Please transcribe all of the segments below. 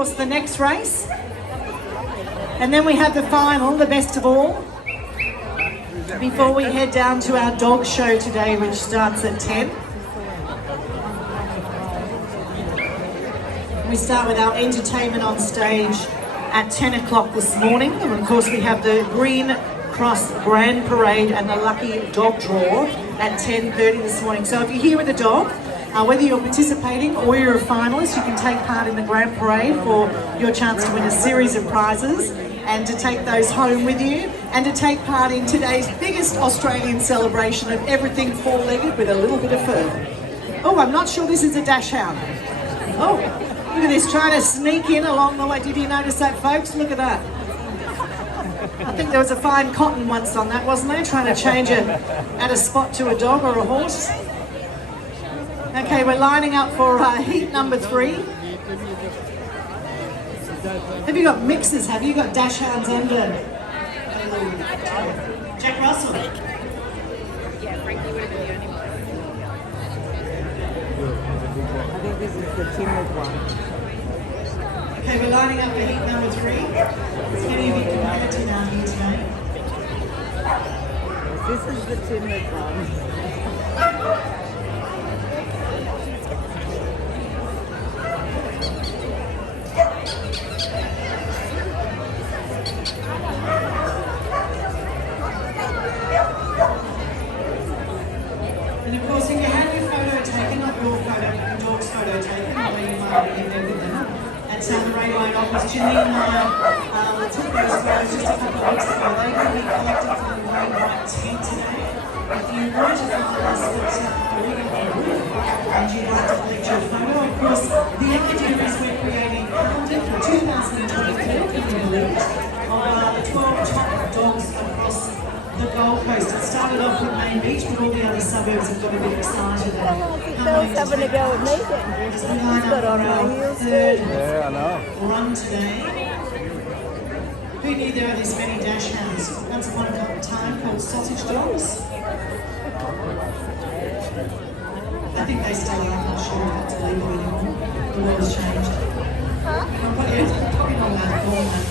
The next race, and then we have the final, the best of all, before we head down to our dog show today, which starts at 10. We start with our entertainment on stage at 10 o'clock this morning, and of course we have the Green Cross Grand Parade and the Lucky Dog Draw at 10:30 this morning. So if you're here with a dog, whether you're participating or you're a finalist, you can take part in the Grand Parade for your chance to win a series of prizes and to take those home with you, and to take part in today's biggest Australian celebration of everything four-legged with a little bit of fur. Oh, I'm not sure this is a dachshund. Oh, look at this, trying to sneak in along the way. Did you notice that, folks? Look at that. I think there was a fine cotton once on that, wasn't there? Trying to change it at a spot to a dog or a horse. Okay, we're lining up for heat number 3. Have you got mixes? Have you got dachshunds and Jack Russell? Yeah, Frankie would have been the only one. I think this is the timid one. Okay, we're lining up for heat number 3. It's getting a bit competitive out here today. This is the timid one. And of course, if you have your photo taken, not your photo, your dog's photo taken, where you might be there with them, at the Railway Office, Janine and I took those photos just a couple of weeks ago. They will be collected for the Rain White tent today. If you want to find us that we're going to and you'd like to collect your photo, of course, the idea is we're creating a calendar for 2023 of the 12 top dogs across the Gold Coast. It started off with Main Beach, but all the other suburbs have got a bit excited. I think Phil's having a go at me then. He's got on my heels too. Yeah, I know. Run today. Who knew there are this many dachshunds? Once upon a time called sausage dogs. I think they still are. I'm not sure if it's legal anymore. The world's changed. Probably not allowed to call them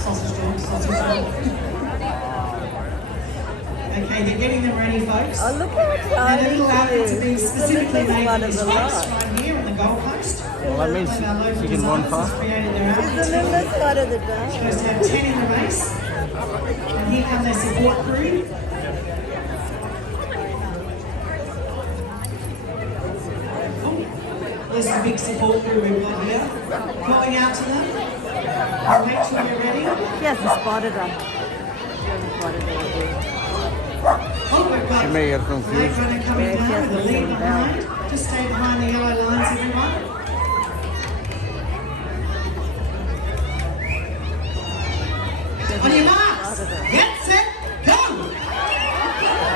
sausage dogs. Okay, they're getting them ready, folks. Oh, look how And a tiny little outfit to be it is. specifically made One for of this the race lot. right here on the Gold Coast. Well, that means One of our local you can run designers has fast. created their It's own the team. littlest one of the day. Supposed to have 10 in the race. And here come their support crew. Oh, there's a big support crew we've got here. Calling out to them. I'll make sure you're ready. She hasn't spotted her. She hasn't spotted her yet. Oh, we've got She may get Blade confused. Runner coming Yeah, she down has with the to lead come down. behind. Just stay behind the yellow lines, everyone. On your marks, get set, go!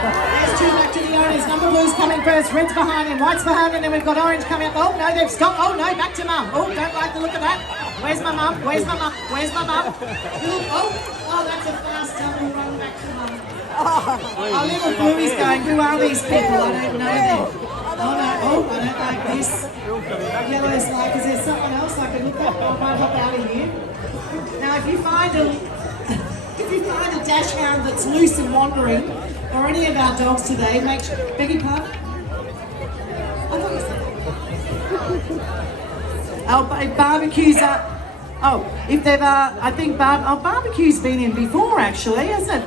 There's 2 back to the owners. Number blue's coming first, red's behind him, white's behind him, then we've got orange coming up. Oh no, they've stopped. Oh no, back to mum. Oh, don't like the look of that. Where's my mum? Where's my mum? Where's my mum? Oh, that's a fast double run back to mum. Our little bluey's going, who are these people? I don't know them. Oh no, I don't like this. Yellow's like, is there someone else I can look at? I might hop out of here. Now if you find a dachshund that's loose and wandering, or any of our dogs today, make sure, beg your pardon? I thought you said. Oh, barbecues are, oh, if they've, I think barbecue's been in before actually, hasn't it?